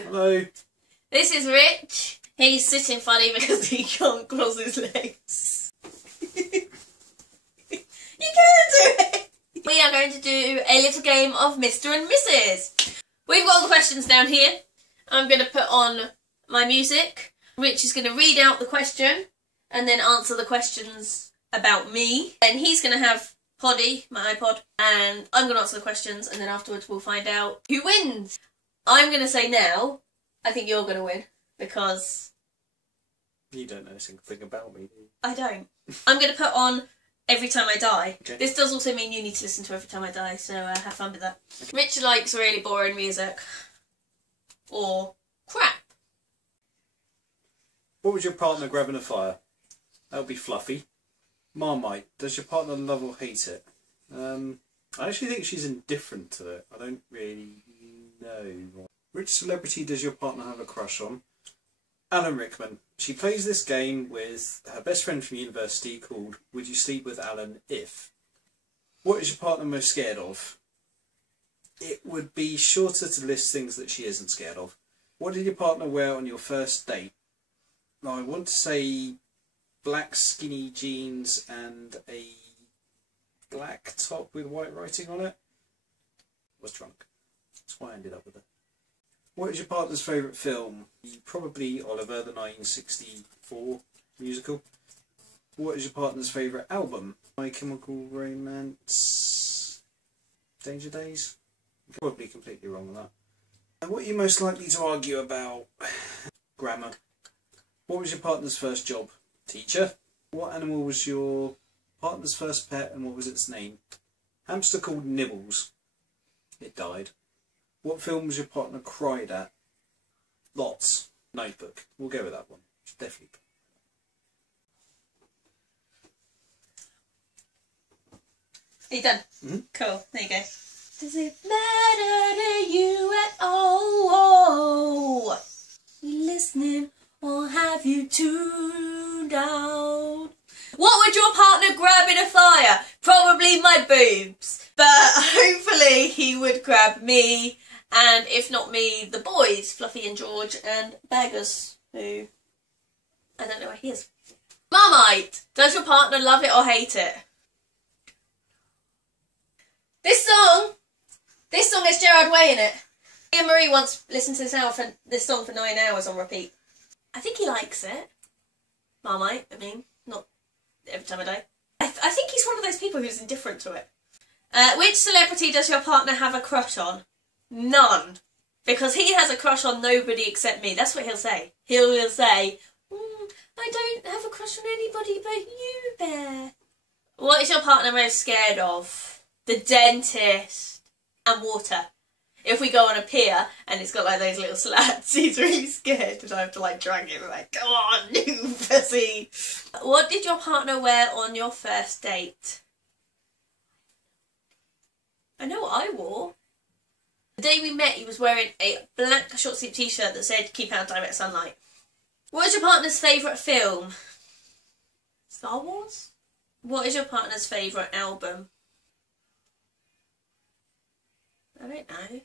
Hello. This is Rich. He's sitting funny because he can't cross his legs. You can do it! We are going to do a little game of Mr. and Mrs. We've got all the questions down here. I'm going to put on my music. Rich is going to read out the question and then answer the questions about me. And he's going to have Poddy, my iPod, and I'm going to answer the questions, and then afterwards we'll find out who wins. I'm going to say now, I think you're going to win, because... You don't know a single thing about me, do you? I don't. I'm going to put on Every Time I Die. Okay. This does also mean you need to listen to Every Time I Die, so have fun with that. Okay. Rich likes really boring music. Or crap. What would your partner grab in a fire? That would be Fluffy. Marmite. Does your partner love or hate it? I actually think she's indifferent to it. I don't really know. Which celebrity does your partner have a crush on? Alan Rickman. She plays this game with her best friend from university called Would You Sleep With Alan If? What is your partner most scared of? It would be shorter to list things that she isn't scared of. What did your partner wear on your first date? Now, I want to say black skinny jeans and a black top with white writing on it. I was drunk. That's why I ended up with it. What is your partner's favourite film? Probably Oliver, the 1964 musical. What is your partner's favourite album? My Chemical Romance... Danger Days? Probably completely wrong on that. And what are you most likely to argue about? Grammar. What was your partner's first job? Teacher. What animal was your partner's first pet and what was its name? Hamster called Nibbles. It died. What film was your partner cried at? Lots. Notebook. We'll go with that one. Definitely. Are you done? Mm-hmm. Cool. There you go. Does it matter to you at all? You listening or have you tuned out? What would your partner grab in a fire? Probably my boobs. But hopefully he would grab me, and if not me, the boys, Fluffy and George, and Baggers, who... I don't know where he is. Marmite! Does your partner love it or hate it? This song has Gerard Way in it. Me and Marie once listened to this song for 9 hours on repeat. I think he likes it. Marmite, I mean, not Every Time I Die. I think he's one of those people who's indifferent to it. Which celebrity does your partner have a crush on? None. Because he has a crush on nobody except me. That's what he'll say. He'll say, I don't have a crush on anybody but you, Bear. What is your partner most scared of? The dentist. And water. If we go on a pier and it's got like those little slats, he's really scared and I have to like drag him like, come on, new pussy. What did your partner wear on your first date? I know what I wore. The day we met, he was wearing a black short sleeve t-shirt that said, keep out of direct sunlight. What is your partner's favourite film? Star Wars? What is your partner's favourite album? I don't know.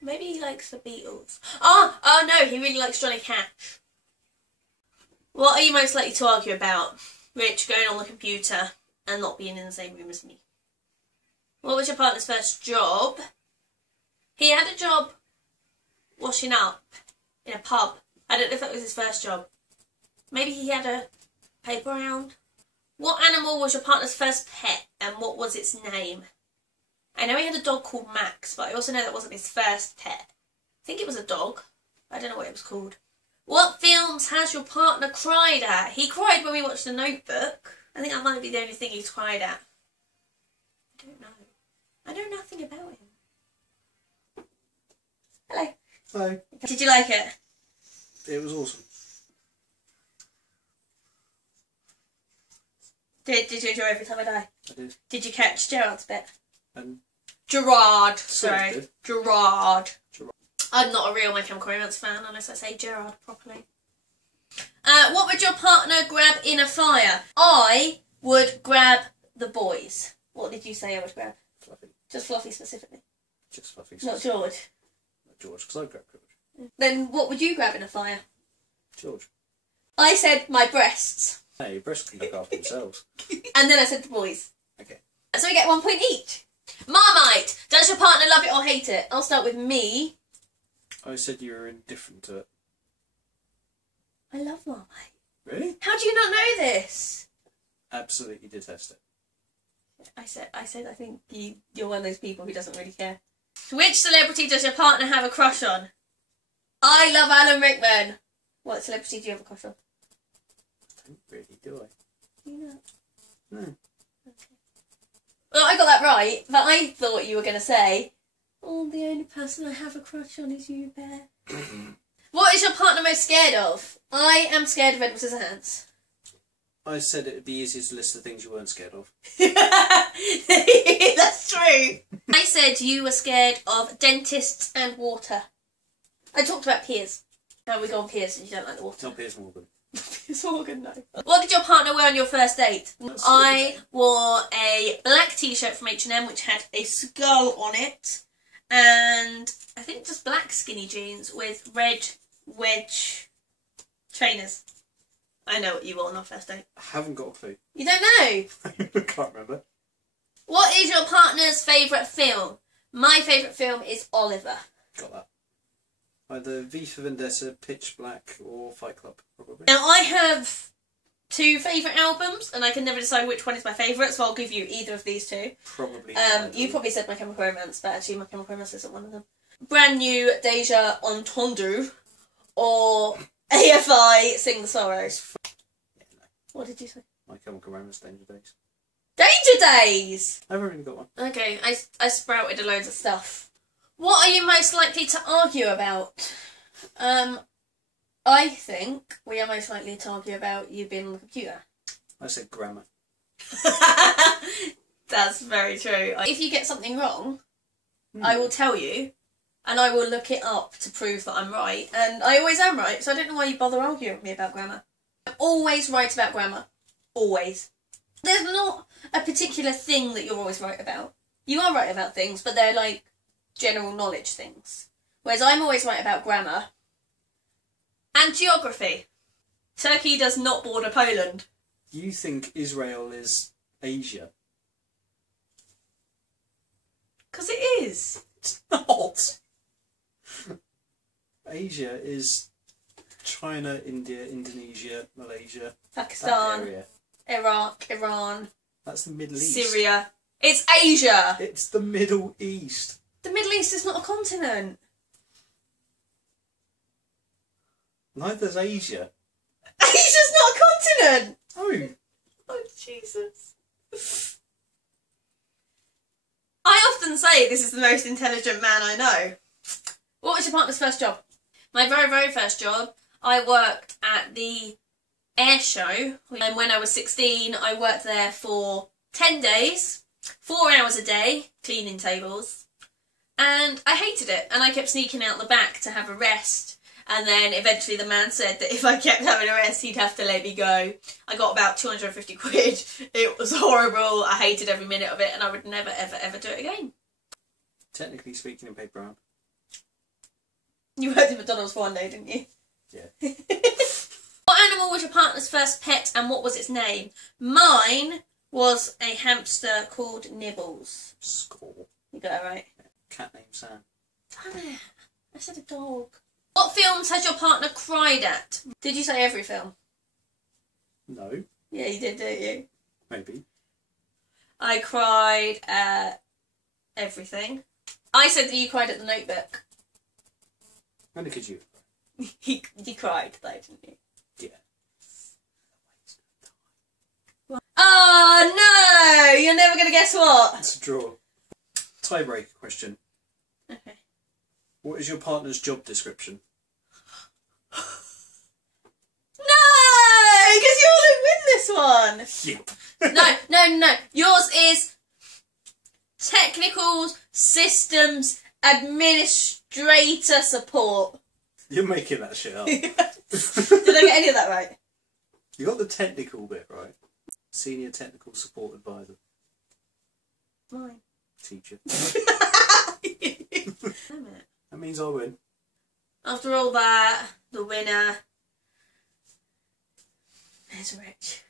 Maybe he likes the Beatles. Oh no, he really likes Johnny Cash. What are you most likely to argue about? Rich going on the computer and not being in the same room as me. What was your partner's first job? He had a job washing up in a pub. I don't know if that was his first job. Maybe he had a paper round. What animal was your partner's first pet and what was its name? I know he had a dog called Max, but I also know that wasn't his first pet. I think it was a dog. I don't know what it was called. What films has your partner cried at? He cried when we watched The Notebook. I think that might be the only thing he's cried at. I don't know. I know nothing about him. Hello. Hello. Did you like it? It was awesome. Did you enjoy Every Time I Die? I did. Did you catch Gerard's bit? Gerard. Sorry. Gerard. I'm not a real My Chemical Romance fan unless I say Gerard properly. What would your partner grab in a fire? I would grab the boys. What did you say I would grab? Fluffy. Just Fluffy specifically? Just Fluffy. Not George? George, because I'd grab George. Then what would you grab in a fire? George. I said my breasts. Hey, your breasts can look after themselves. And then I said the boys. Okay. So we get 1 point each. Marmite! Does your partner love it or hate it? I'll start with me. I said you were indifferent to it. I love Marmite. Really? How do you not know this? Absolutely detest it. I said I think you're one of those people who doesn't really care. Which celebrity does your partner have a crush on? I love Alan Rickman. What celebrity do you have a crush on? I don't really, do I? Do you know? No. Okay. Well, I got that right, but I thought you were going to say, oh, the only person I have a crush on is you, Bear. What is your partner most scared of? I am scared of Edward Scissorhands. I said it would be easier to list the things you weren't scared of. That's true. I said you were scared of dentists and water. I talked about peers. How we go on peers and you don't like the water. It's not Piers Morgan. Piers Morgan, no. What did your partner wear on your first date? I wore a black t-shirt from H&M which had a skull on it. And I think just black skinny jeans with red wedge trainers. I know what you wore on our first date. I haven't got a clue. You don't know? I can't remember. What is your partner's favourite film? My favourite film is Oliver. Got that. Either V for Vendetta, Pitch Black, or Fight Club, probably. Now, I have 2 favourite albums, and I can never decide which one is my favourite, so I'll give you either of these 2. Probably. You probably said My Chemical Romance, but actually My Chemical Romance isn't one of them. Brand New Deja Entendu, or AFI Sing the Sorrows. Yeah, no. What did you say? My Chemical Romance, Danger Days. Danger Days! I haven't really got one. Okay, I sprouted loads of stuff. What are you most likely to argue about? I think we are most likely to argue about you being on the computer. I said grammar. That's very true. If you get something wrong, I will tell you, and I will look it up to prove that I'm right, and I always am right, so I don't know why you bother arguing with me about grammar. I'm always right about grammar. Always. There's not a particular thing that you're always right about. You are right about things, but they're like general knowledge things. Whereas I'm always right about grammar. And geography. Turkey does not border Poland. You think Israel is Asia? Because it is. It's not. Asia is China, India, Indonesia, Malaysia. Pakistan, That area. Iraq, Iran, That's the Middle East. Syria. It's Asia. It's the Middle East. The Middle East is not a continent. Neither's Asia. Asia's not a continent. Oh. Oh, Jesus. I often say this is the most intelligent man I know. What was your partner's first job? My very, very first job, I worked at the air show. And when I was 16, I worked there for 10 days, 4 hours a day, cleaning tables. And I hated it. And I kept sneaking out the back to have a rest. And then eventually the man said that if I kept having a rest, he'd have to let me go. I got about 250 quid. It was horrible. I hated every minute of it. And I would never, ever, ever do it again. Technically speaking, in paper round. You worked at McDonald's for one day, didn't you? Yeah. What animal was your partner's first pet and what was its name? Mine was a hamster called Nibbles. Score. You got it right. Cat named Sam. Damn it. I said a dog. What films has your partner cried at? Did you say every film? No. Yeah, you did, didn't you? Maybe. I cried at everything. I said that you cried at The Notebook. Only because you. You cried though, didn't you? Yeah. Oh no! You're never going to guess what? It's a draw. Tiebreaker question. Okay. What is your partner's job description? No! Because you all win this one! Yep. No. Yours is Technical Systems Administrator Support. You're making that shit up. Did I get any of that right? You got the technical bit right. Senior Technical Support Advisor. Mine. Teacher. Damn it. That means I win. After all that, the winner is Rich.